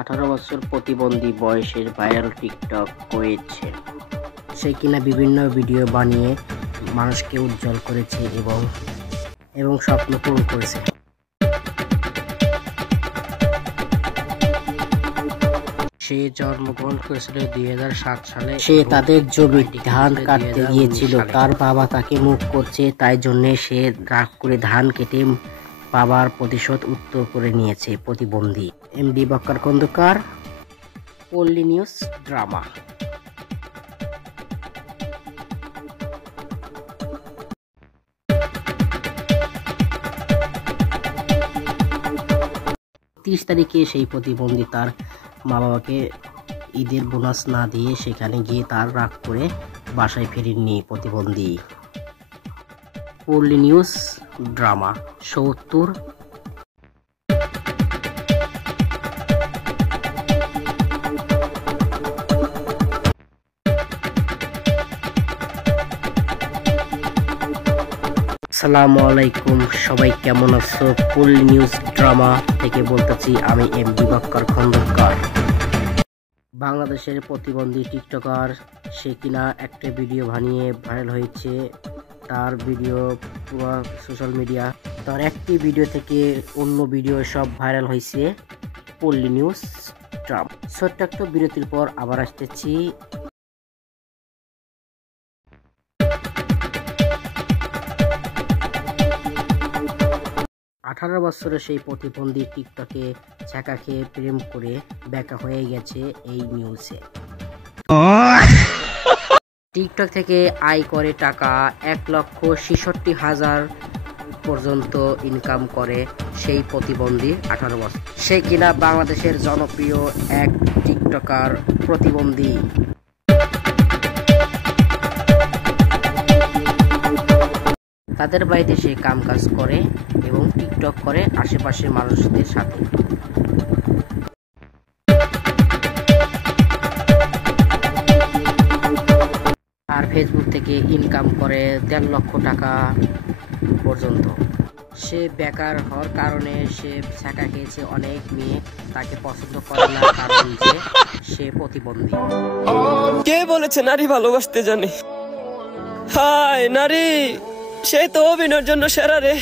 18 বছর প্রতিবন্ধী বয়সের ভাইরাল টিকটক হয়েছে। সে কিনা বিভিন্ন ভিডিও বানিয়ে মানুষকে উজ্জ্বল করেছে এবং স্বপ্ন পূরণ করেছে। সে জন্মগ্রহণ করেছিল 2007 সালে। সে তাদের জমি ধান কাটতে গিয়েছিল, তার বাবা তাকে মুখ করছে, তাই জন্য সে রাগ করে ধান কেটে বাবার প্রতিশোধ উত্তর করে নিয়েছে প্রতিবন্ধী। এমডি বক্কর খন্দকার, পল্লী নিউজ ড্রামা। তারিখে সেই প্রতিবন্ধী তার মা বাবাকে ঈদের বোনাস না দিয়ে সেখানে গিয়ে তার রাগ করে বাসায় ফেরেননি প্রতিবন্ধী। পল্লী নিউজ ড্রামা ৭০। আসসালামু আলাইকুম, সবাই কেমন আছো? পল্লী নিউজ ড্রামা থেকে বলতেছি আমি এমডি বক্কর খন্দকার। বাংলাদেশের প্রতিবন্ধী টিকটকার, সে কিনা একটা ভিডিও বানিয়ে ভাইরাল হয়েছে। তার ভিডিও পুরো সোশ্যাল মিডিয়া, তার একটি ভিডিও থেকে অন্য ভিডিও সব ভাইরাল হয়েছে। পল্লী নিউজ ড্রামা। ছোট্ট একটা বিরতির পর আবার আসতেছি। 18 বছরের সেই প্রতিবন্ধী টিকটকে ছ্যাঁকা খেয়ে প্রেম করে বেকা হয়ে গেছে এই নিউজে। টিকটক থেকে আয় করে টাকা 1,66,000 পর্যন্ত ইনকাম করে সেই প্রতিবন্ধী 18 বছর। সে কিনা বাংলাদেশের জনপ্রিয় এক টিকটকার প্রতিবন্ধী। তাদের বাড়িতে সে কাজ করে এবং টিকটক করে আশেপাশের মানুষদের সাথে। আর ফেসবুক থেকে ইনকাম করে 1.5 লক্ষ টাকা পর্যন্ত। সে বেকার হওয়ার কারণে সে ছ্যাঁকা খেয়েছে, অনেক মেয়ে তাকে পছন্দ করে না, কারণ যে সে প্রতিবন্ধী। কে বলেছে নারী ভালোবাসতে জানে? হায় নারী, সে তো অভিনয়ের জন্য সেরা রে।